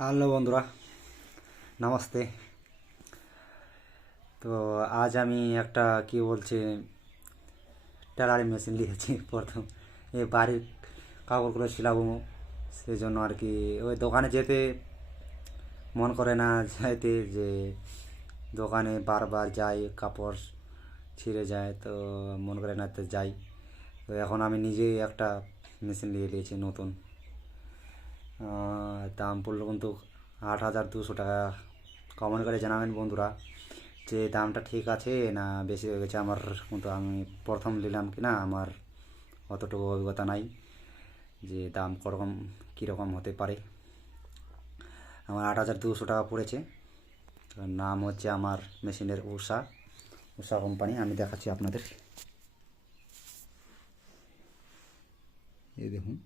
Hello বন্ধুরা, নমস্তে। তো আজ আমি একটা কি বলছে টেলারিং মেশিন নিয়েছি প্রথম। এই বাড়ির কাপড়গুলো সিলাবো সেই জন্য আর কি। ওই দোকানে যেতে মন করে না, যাইতে যে দোকানে বারবার যাই, কাপড় ছিঁড়ে যায়, তো মন করে না, তো যাই। তো এখন আমি নিজেই একটা মেশিন নিয়ে নিয়েছি, নতুন। দাম পড়ল কিন্তু আট হাজার দুশো টাকা। কমেন্ট করে জানাবেন বন্ধুরা যে দামটা ঠিক আছে না বেশি হয়ে গেছে। আমার কিন্তু আমি প্রথম নিলাম কি না আমার অতটুকু অভিজ্ঞতা নাই যে দাম করকম, কীরকম হতে পারে। আমার আট হাজার দুশো টাকা পড়েছে। নাম হচ্ছে আমার মেশিনের উষা উষা কোম্পানি আমি দেখাচ্ছি আপনাদের। এই দেখুন,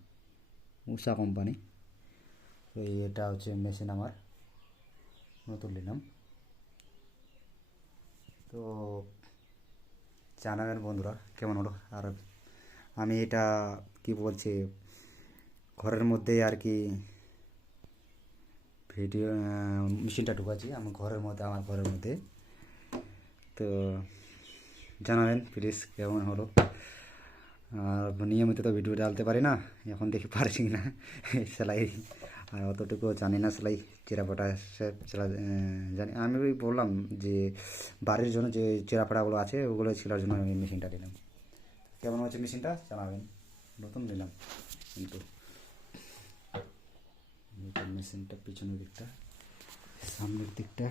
উষা কোম্পানি এই এটা হচ্ছে মেশিন আমার, নতুন নিলাম তো জানাবেন বন্ধুরা, কেমন হলো? আর আমি এটা কি বলছে, ঘরের মধ্যেই আর কি ভিডিও মেশিনটা ঢুকাচ্ছি আমার ঘরের মধ্যে, আমার ঘরের মধ্যে। তো জানাবেন প্লিজ কেমন হলো? আর নিয়মিত তো ভিডিও ডালতে পারি না, এখন দেখি পারছি না সেলাই। আর অতটুকু জানি না, সেলাই চিরাফাটা সে সেলাই জানি। আমি ওই বললাম যে, বাড়ির জন্য যে চিরাফাটাগুলো আছে, ওগুলো ছেলার জন্য আমি মেশিনটা নিলাম। কেমন হচ্ছে মেশিনটা? জানাবেন। নতুন নিলাম। কিন্তু মেশিনটা, পিছনের দিকটা, সামনের দিকটা।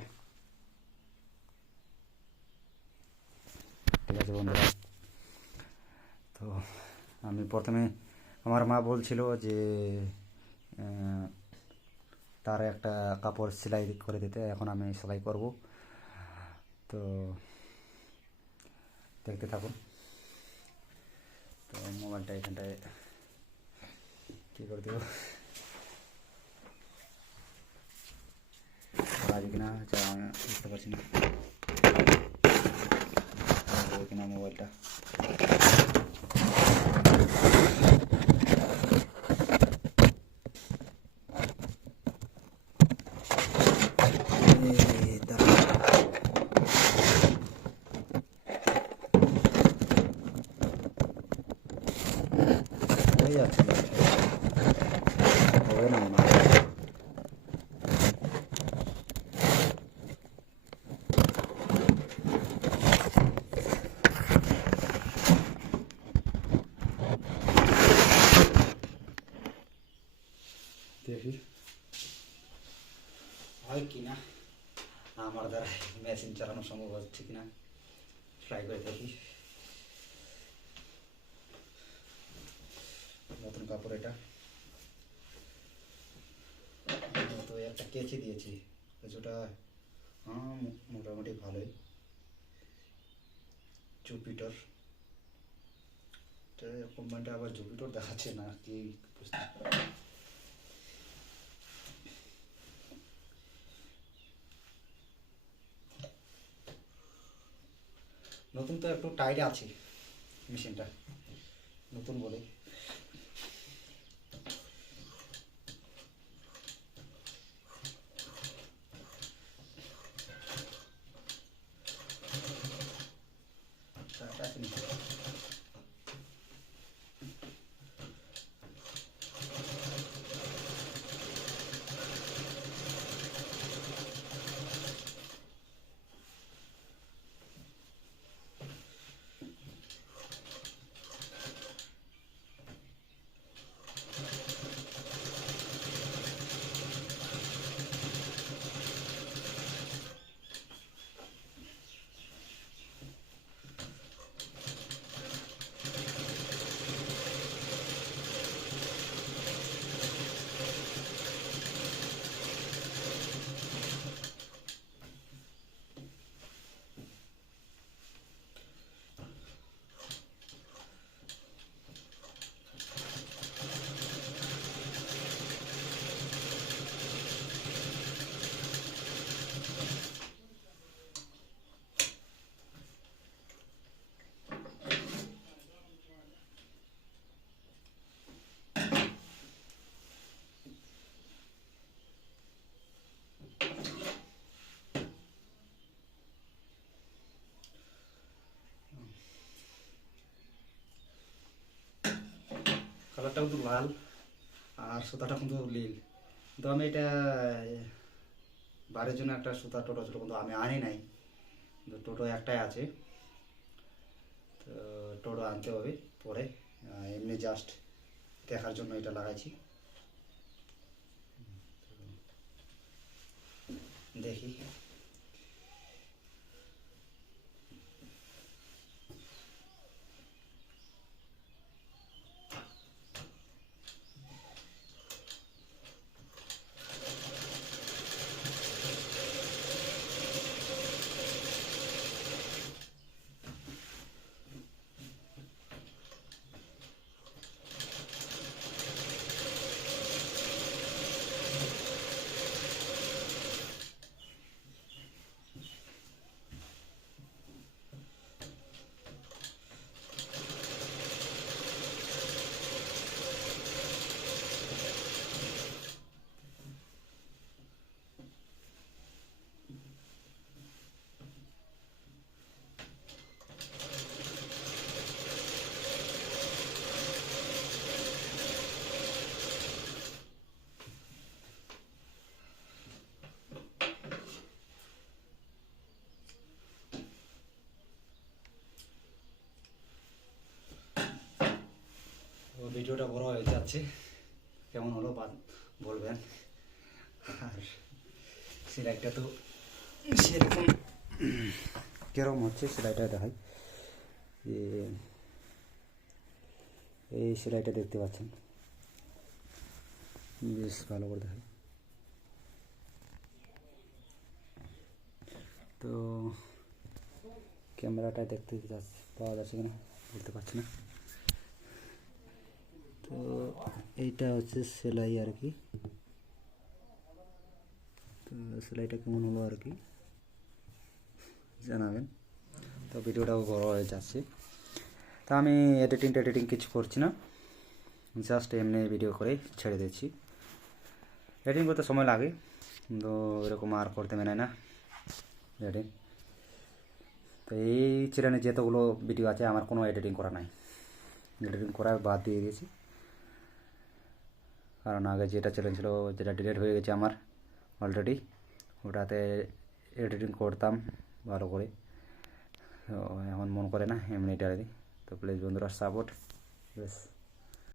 ঠিক আছে, বন্ধুরা। তো আমি প্রথমে, আমার মা বলছিল যে তার একটা কাপড় সেলাই করে দিতে, এখন আমি সেলাই করব। তো দেখতে থাকুন। তো মোবাইলটা এখানটায় কী করে দেবো? আজ কিনা বুঝতে পারছি না। কিনা মোবাইলটা এই দাঁড়া। এই যাচ্ছে, যাচ্ছে। হবে না। দেখি। হয় কি না আমার দ্বারা মেশিন চালানো সম্ভব হচ্ছে কিনা? ট্রাই করে দেখি। নতুন কাপড় এটা তো একটা কেচি দিয়েছি। কিছুটা হ্যাঁ মোটামুটি ভালোই। জুপিটার। কোম্পানিটা আবার জুপিটার দেখাচ্ছে না, কি বুঝতে নতুন তো একটু টাইট আছে, মেশিনটা। নতুন বলে টাইট আছে নাকি? কালারটা কিন্তু লাল আর সুতাটা কিন্তু নীল। কিন্তু আমি এটা বাড়ির জন্য একটা সুতা টোটো ছিল, কিন্তু আমি আনি নাই। কিন্তু টোটো একটাই আছে। তো টোটো আনতে হবে পরে। এমনি জাস্ট দেখার জন্য এটা লাগাইছি। দেখি তো ভিডিওটা বড় হয়ে যাচ্ছে। কেমন হলো বলবেন? আর সেলাইটা তো সেরকম কেরকম হচ্ছে সেলাইটা দেখাই। এই সেলাইটা দেখতে পাচ্ছেন। বেশ ভালো করে দেখাই। তো ক্যামেরাটা দেখতে পাওয়া যাচ্ছে কিনা বলতে পারছি না। তো এইটা হচ্ছে সেলাই আর কি। তো সেলাইটা কেমন হলো আর কি? জানাবেন। তো ভিডিওটাও বড় হয়ে যাচ্ছে। তা আমি এডিটিং টেডিটিং কিছু করছি না। জাস্ট এমনি ভিডিও করে ছেড়ে দিচ্ছি। এডিটিং করতে সময় লাগে। কিন্তু এরকম আর করতে মেনে না। এডিটিং তো এই চ্যানেলে যতগুলো ভিডিও আছে, আমার কোনো এডিটিং করা নাই। এডিটিং করা বাদ দিয়ে দিয়েছি। কারণ আগে যেটা চ্যালেঞ্জ ছিল, যেটা ডিলেট হয়ে গেছে আমার অলরেডি ওটাতে এডিটিং করতাম ভালো করে। তো এখন মন করে না, এমনি এটা তো প্লিজ বন্ধুরা সাপোর্ট বেশ